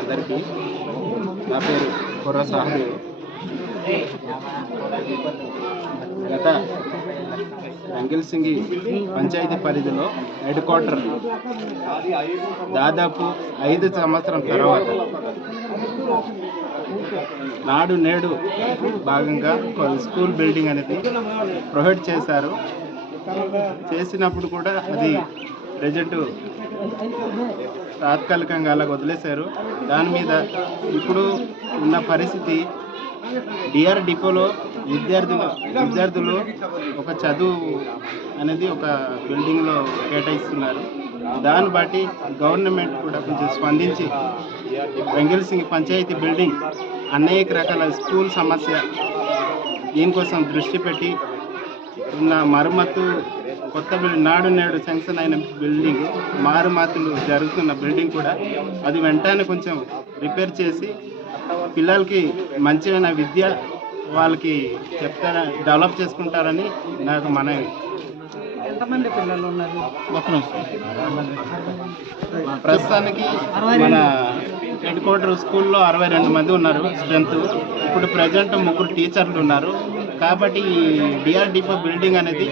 అందరికీ నా పేరు కుర్ర సహదేవ్. గత రంగిల్సింగి పంచాయతీ పరిధిలో హెడ్ క్వార్టర్ దాదాపు 5 సంవత్సరం తర్వాత నాడు నేడు భాగంగా స్కూల్ బిల్డింగ్ అనేది ప్రొవైడ్ చేశారు. చేసినప్పుడు కూడా అది ప్రజెంట్ తాత్కాలికంగా అలా వదిలేశారు. దాని మీద ఇప్పుడు ఉన్న పరిస్థితి డిఆర్ డిపోలో విద్యార్థులు ఒక చదువు అనేది ఒక బిల్డింగ్లో కేటాయిస్తున్నారు. దాన్ని బట్టి గవర్నమెంట్ కూడా కొంచెం స్పందించి రంగిల్సింగి పంచాయతీ బిల్డింగ్ అనేక రకాల స్కూల్ సమస్య దీనికోసం దృష్టి పెట్టి ఉన్న మరమ్మతు కొత్త బిల్డింగ్ నాడు నేడు శాంక్షన్ అయిన బిల్డింగ్ మరమ్మతులు జరుగుతున్న బిల్డింగ్ కూడా అది వెంటనే కొంచెం రిపేర్ చేసి పిల్లలకి మంచిగా విద్య వాళ్ళకి చెప్తారా డెవలప్ చేసుకుంటారని నాకు మనవి. ఎంతమంది పిల్లలు ఉన్నారు? ప్రస్తుతానికి మన హెడ్ క్వార్టర్ స్కూల్లో 62 మంది ఉన్నారు స్ట్రెంత్. ఇప్పుడు ప్రజెంట్ 3 టీచర్లు ఉన్నారు. కాబట్టి ఈ డిఆర్ డిపో బిల్డింగ్ అనేది